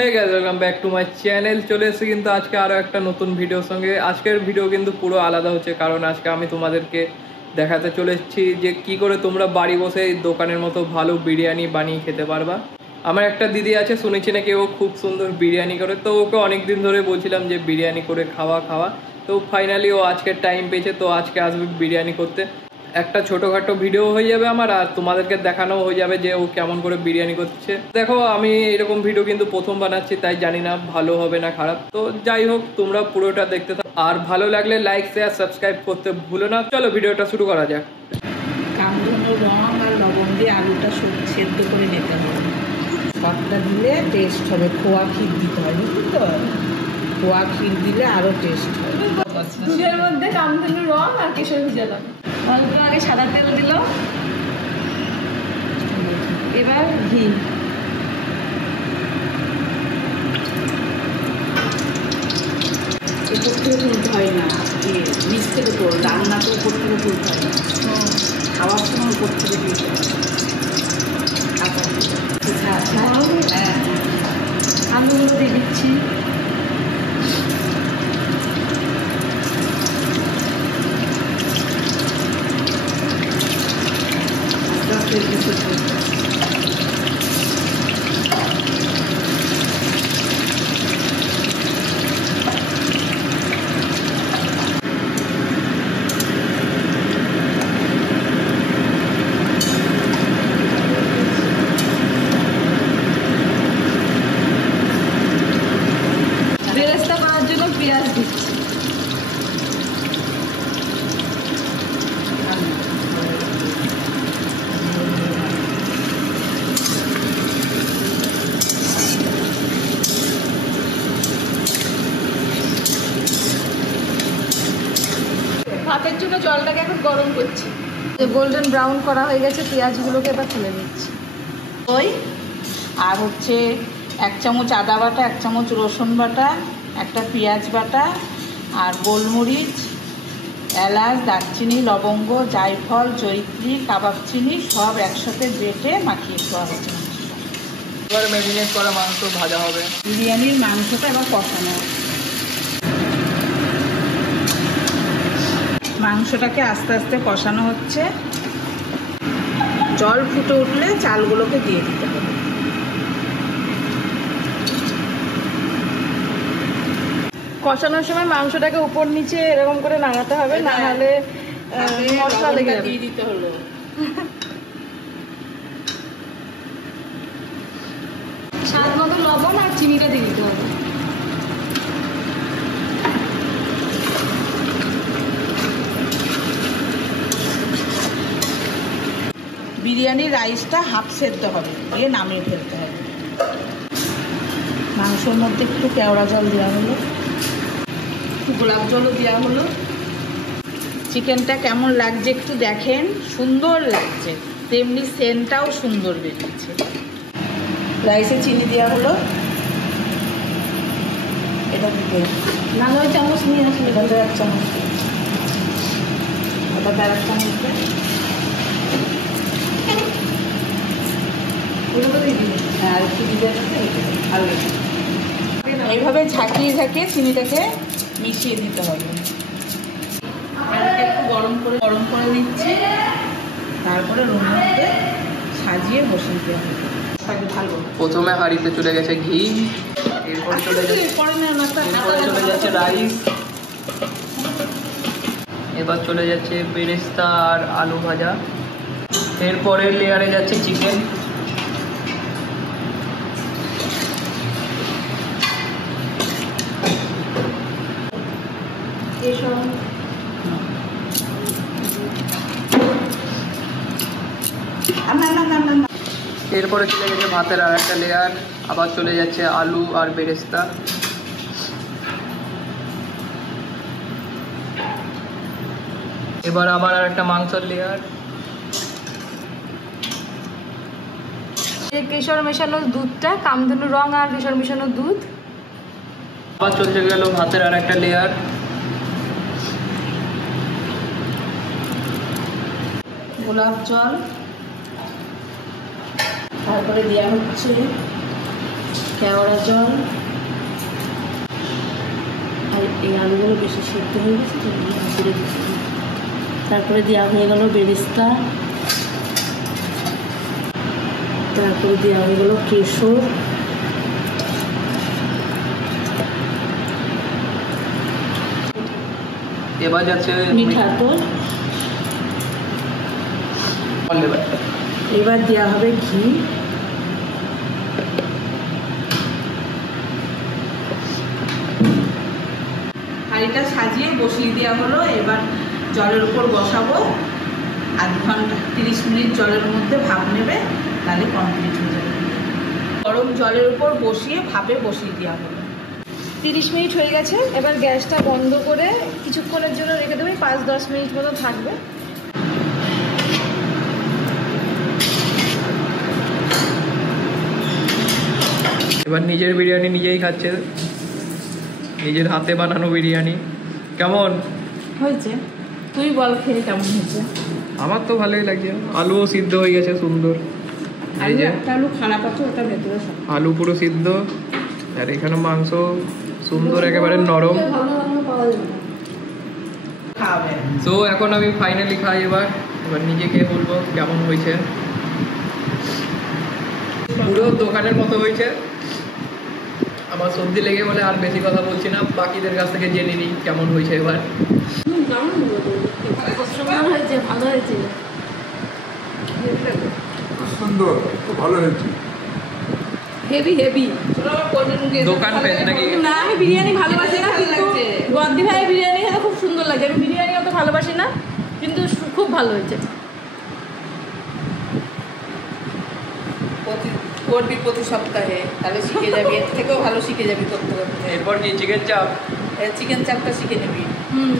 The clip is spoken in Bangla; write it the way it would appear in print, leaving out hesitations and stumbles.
Hey guys, welcome back to my channel. চলে এসেছি কিন্তু আজকে আরও একটা নতুন ভিডিওর সঙ্গে। আজকের ভিডিও কিন্তু পুরো আলাদা হচ্ছে, কারণ আজকে আমি তোমাদেরকে দেখাতে চলে এসেছি যে কি করে তোমরা বাড়ি বসে দোকানের মতো ভালো বিরিয়ানি বানিয়ে খেতে পারবা। আমার একটা দিদি আছে, শুনেছি নাকি ও খুব সুন্দর বিরিয়ানি করে, তো ওকে অনেক দিন ধরে বলছিলাম যে বিরিয়ানি করে খাওয়া। তো ফাইনালি ও আজকে টাইম পেয়েছে, তো আজকে আসবে বিরিয়ানি করতে। একটা ছোটোখাটো ভিডিও হয়ে যাবে আমার, আর তোমাদেরকে দেখানো হয়ে যাবে যে ও কেমন করে বিরিয়ানি করছে। দেখো, আমি এরকম ভিডিও কিন্তু প্রথম বানাচ্ছি, তাই জানি না ভালো হবে না খারাপ। তো যাই হোক, তোমরা পুরোটা দেখতে থাকো, আর ভালো লাগলে লাইক শেয়ার সাবস্ক্রাইব করতে ভুলো না। চলো ভিডিওটা শুরু করা যাক। কামধুনো রং আর লবণ দিয়ে আলুটা সেদ্ধ করে নিতে হবে। সবটা দিলে টেস্ট হবে। খোয়া ক্ষীর দিতে হয়, বুঝলি তো? খোয়া ক্ষীর দিলে আরও টেস্ট হবে। দুধের মধ্যে কামধুনো রং আর কেশর ভিজালাম। অল্প আগে সাদা তেল দিল, এবার ঘি। উপর থেকে তুলতে হয় না, নিচ থেকে তোল। রান্না তো উপর থেকে তুলতে হয় না, খাওয়ার সময় উপর থেকে দিতে হয়। হ্যাঁ, আলুগুলো দিয়ে দিচ্ছি। বেরেস্তা করার জন্য পেঁয়াজ দিচ্ছি। ভাতের জন্য জলটাকে এখন গরম করছি। গোল্ডেন ব্রাউন করা হয়ে গেছে, পেঁয়াজগুলোকে এবার তুলে নিচ্ছি। ওই আর হচ্ছে 1 চামচ আদা বাটা, 1 চামচ রসুন বাটা, একটা পেঁয়াজ বাটা, আর গোলমরিচ, এলাচ, দারচিনি, লবঙ্গ, জায়ফল, জয়িত্রী, কাবাব চিনি সব একসাথে বেটে মাখিয়ে দেওয়া হচ্ছে। এবার ম্যারিনেট করা মাংস ভাজা হবে। বিরিয়ানির মাংসটা এবার কষানো হবে। মাংসটাকে আস্তে আস্তে কষানো হচ্ছে। জল ফুটে উঠলে চালগুলোকে দিয়ে দিতে হবে। কষানোর সময় মাংসটাকে উপর নিচে এরকম করে নাড়াতে হবে, না হলে মশলা লেগে যাবে। দিয়ে দিতে হলো। স্বাদ মতো লবণ আর চিনিটা দিয়ে দিতে হবে। বিরিয়ানির রাইসটা হাফ সেদ্ধ হবে, দিয়ে নামিয়ে ফেলতে হবে। মাংসের মধ্যে একটু কেওড়া জল দেওয়া হলো, একটু গোলাপ জলও দেওয়া হলো। চিকেনটা কেমন লাগছে একটু দেখেন। সুন্দর লাগছে, তেমনি সেন্টটাও সুন্দর বেরিয়েছে। রাইসে চিনি দেওয়া হলো। এটা দিতে না, ওই চামচ নিয়ে আসলে এটা তো 1 চামচ, এটা 1 চামচ দিয়ে হ্যাঁ, আর একটু দিয়ে এইভাবে ঝাঁকিয়ে ঝাঁকিয়ে চিনিটাকে মিশিয়ে দিতে হবে। একটু গরম করে নিচ্ছি, তারপরে রুম মধ্যে সাজিয়ে বসিয়ে দেওয়া হবে। ভালো, প্রথমে হাঁড়িতে চলে গেছে ঘি, এরপরে চলে যাচ্ছে রাইস, এবার চলে যাচ্ছে বেরেস্তা আর আলু ভাজা, এরপরে লেয়ারে যাচ্ছে চিকেন। এরপরে চলে গেছে ভাতের আর একটা লেয়ার, আবার চলে যাচ্ছে আলু আর বেরেস্তা। এবার আবার আর একটা মাংসের লেয়ার। কেশর মেশানো দুধটা, কামধুনো রং আর কেশর মেশানো দুধ। আবার চলে গেল ভাতের আর একটা লেয়ার। গোলাপ জল, তারপরে দেওয়া হচ্ছে কেওড়া জল, আর এই আলুগুলো বেশি সেদ্ধ হয়ে গেছে তো ঘুরে দিচ্ছি। তারপরে দেওয়া হয়ে গেল বেরেস্তা, তারপরে দেওয়া হয়ে গেল কেশর, এবার যাচ্ছে মিঠা আতর, এবার দেওয়া হবে ঘি, হাঁড়িটা সাজিয়ে বসিয়ে দেওয়া হলো। এবার জলের উপর বসাবো, আধ ঘন্টা 30 মিনিট জলের মধ্যে ভাপ নেবে, তাহলে কমপ্লিট হয়ে যাবে। গরম জলের উপর বসিয়ে ভাপে বসিয়ে দেওয়া হলো। 30 মিনিট হয়ে গেছে, এবার গ্যাসটা বন্ধ করে কিছুক্ষণের জন্য রেখে দেবে, 5-10 মিনিট মতো থাকবে। এবার নিজের বিরিয়ানি নিজেই খাচ্ছে, নিজের হাতে বানানো বিরিয়ানি। কেমন হয়েছে? তুই বল খেয়ে কেমন হয়েছে? আমার তো ভালোই লাগছে, আলুও সিদ্ধ হয়ে গেছে সুন্দর। এই যে একটা আলু খানা পাতো, ওটা ভেতরে সব আলু পুরো সিদ্ধ, আর এখানে মাংস সুন্দর একেবারে নরম। খাওয়াবে। তো এখন আমি ফাইনালি খাই, এবার নিজেকে বলবো কেমন হয়েছে। পুরো দোকানের মতো হয়েছে। আমার সর্দি লেগে বলে আর বেশি কথা বলছি না, বাকিদের কাছ থেকে জেনে নিই কেমন হয়েছে এবার। সুন্দর হয়েছে, ভালো হয়েছে, সুন্দর, খুব ভালো হয়েছে। Heavy heavy. দোকান পেজ নাকি? না, আমি বিরিয়ানি ভালোবাসি না, কিন্তু গদ্দি ভাই বিরিয়ানি খেতে খুব সুন্দর লাগে। আমি বিরিয়ানি অত ভালোবাসি না, কিন্তু খুব ভালো হয়েছে। করবি প্রতি সপ্তাহে, তাহলে শিখে যাবি, এর থেকেও ভালো শিখে যাবি করতে করতে। এরপর কি চিকেন চাপ? চিকেন চাপটা শিখে নিবি। হুম।